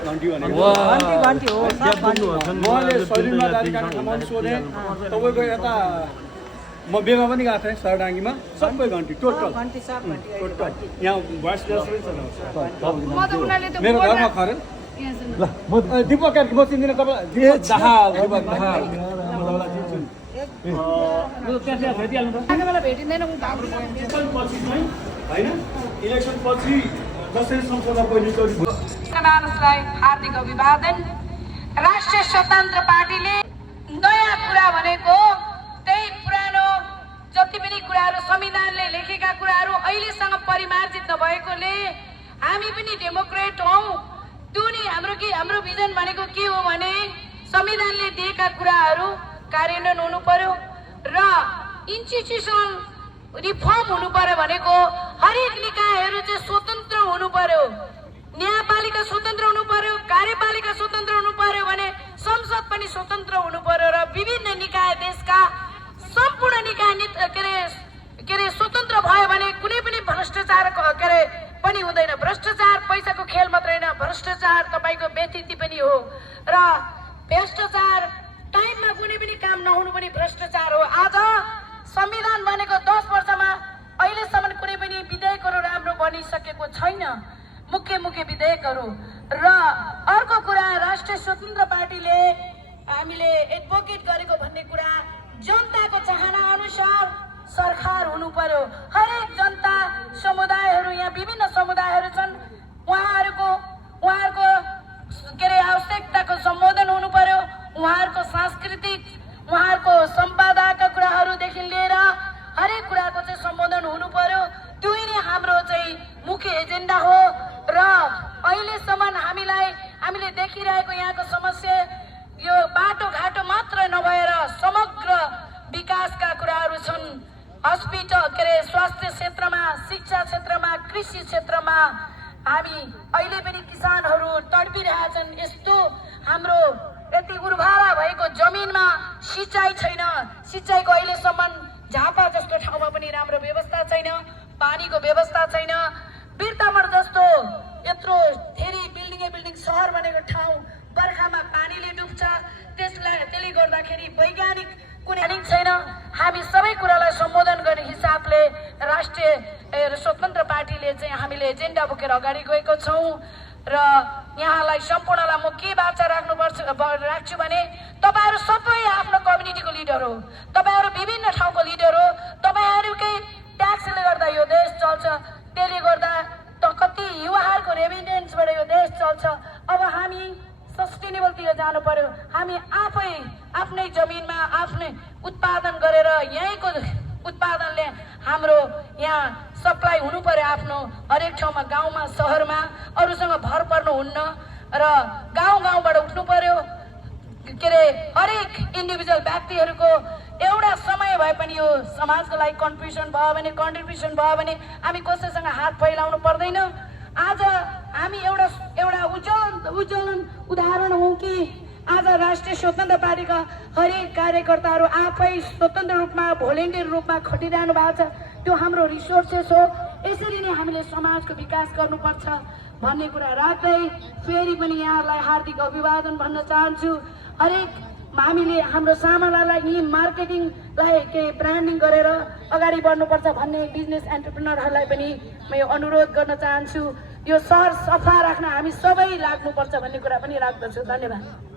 घन्टी घन्टी हो उहाँले शरीरमा दारी काट्ने ठाउँमा पनि सोधेँ तपाईँको यता म बेमा पनि गएको थिएँ सरडाङ्गीमा सबै घन्टी टोटल यहाँ भोइस मेरो घरमा खरेन दिपक कार्की म चिन्दिनँ होइन इलेक्सन पछि कसरी संसदमा मानिसलाई हार्दिक अभिवादन। राष्ट्रिय स्वतन्त्र पार्टीले नयाँ कुरा भनेको त्यही पुरानो जति पनि कुराहरू संविधानले लेखेका कुराहरू अहिलेसँग परिमार्जित नभएकोले हामी पनि डेमोक्रेट हौं। त्यो नि हाम्रो भिजन भनेको के हो भने संविधानले दिएका कुराहरू कार्यान्वयन हुनु पर्यो र इन्स्टिट्युसनल रिफर्म हुनु पर्यो भनेको हरेक निकायहरू चाहिँ स्वतन्त्र हुनु पर्यो। न्यायपालिका स्वतन्त्र हुनु पर्यो, कार्यपालिका स्वतन्त्र हुनु पर्यो भने संसद पनि स्वतन्त्र हुनु पर्यो र विभिन्न निकाय देशका सम्पूर्ण निकाय के रे स्वतन्त्र भयो भने कुनै पनि भ्रष्टाचार पनि हुँदैन। भ्रष्टाचार पैसाको खेल मात्र होइन, भ्रष्टाचार तपाईको व्यक्तित्व पनि हो र भ्रष्टाचार टाइममा कुनै पनि काम नहुनु पनि भ्रष्टाचार हो। आज संविधान बनेको 10 वर्षमा अहिलेसम्म कुनै पनि विधेयकहरू राम्रो बनिसकेको छैन, मुख्य विधेयकहरू। र अर्को कुरा राष्ट्रिय स्वतन्त्र पार्टीले हामीले एडभोकेट गरेको भन्ने कुरा जनताको चाहना अनुसार सरकार हुनु पर्यो। हरेक जनता समुदायहरू यहाँ विभिन्न समुदायहरू छन्, उहाँहरूको आवश्यकताको सम्बोधन हुनु पर्यो। उहाँहरूको सांस्कृतिक उहाँहरूको सम्पदाका कुराहरूदेखि लिएर हरेक कुराको चाहिँ सम्बोधन हुनु पर्यो। त्यो नै हाम्रो चाहिँ मुख्य एजेन्डा हो। र अहिलेसम्म हामीले देखिरहेको यहाँको समस्या यो बाटोघाटो मात्र नभएर समग्र विकासका कुराहरू छन्। हस्पिटल स्वास्थ्य क्षेत्रमा, शिक्षा क्षेत्रमा, कृषि क्षेत्रमा हामी अहिले पनि किसानहरू तडपिरहेछन्। यस्तो हाम्रो यति उर्वरा भएको जमिनमा सिँचाइ छैन, सिँचाइको अहिलेसम्म झापा जस्तो ठाउँमा पनि राम्रो व्यवस्था छैन, पानीको व्यवस्था छैन। बिर्तामर जस्तो यत्रो धेरै बिल्डिङ सहर बनेको ठाउँ बर्खामा पानीले डुब्छ, त्यसले गर्दाखेरि वैज्ञानिक कुनै छैन। हामी सबै कुरालाई सम्बोधन गर्ने हिसाबले राष्ट्रिय स्वतन्त्र पार्टीले चाहिँ हामीले एजेन्डा बोकेर अगाडि गएको छौँ। र यहाँलाई सम्पूर्णलाई म के बाचा राख्छु भने तपाईहरू सबै आफ्नो कम्युनिटीको लिडर हो, तपाईहरू विभिन्न ठाउँको लिडर हो, तपाईहरूकै ट्याक्सले गर्दा यो देश चल्छ, त्यसले गर्दा कति युवाहरूको रेमिटेन्सबाट यो देश चल्छ। अब हामी सस्टेनेबलतिर जानु पर्यो। हामी आफ्नै जमिनमा आफ्नै उत्पादन गरेर यहीँको उत्पादनले हाम्रो यहाँ सप्लाई हुनु पर्यो आफ्नो हरेक ठाउँमा, गाउँमा, सहरमा अरूसँग भर पर्नु हुन्न र गाउँबाट उठ्नु पर्यो। हरेक इन्डिभिजुअल व्यक्तिहरूको एउटा समय भए पनि यो समाजको लागि कन्ट्रिब्युसन भयो भने हामी कसैसँग हात फैलाउनु पर्दैन। आज हामी एउटा उज्जवल उदाहरण हौँ कि आज राष्ट्रिय स्वतन्त्र पार्टीका हरेक कार्यकर्ताहरू आफै स्वतन्त्र रूपमा भोलिन्टियर रूपमा खटिरहनु भएको छ। त्यो हाम्रो रिसोर्सेस हो। यसरी नै हामीले समाजको विकास गर्नुपर्छ भन्ने कुरा राख्दै फेरि पनि यहाँलाई हार्दिक अभिवादन भन्न चाहन्छु। हरेक हामीले हाम्रो सामानलाई यी मार्केटिङलाई ब्रान्डिङ गरेर अगाडि बढ्नुपर्छ भन्ने बिजनेस एन्टरप्रेनरहरूलाई पनि म यो अनुरोध गर्न चाहन्छु। यो सहर सफा राख्न हामी सबै लाग्नुपर्छ भन्ने कुरा पनि राख्दछु। धन्यवाद।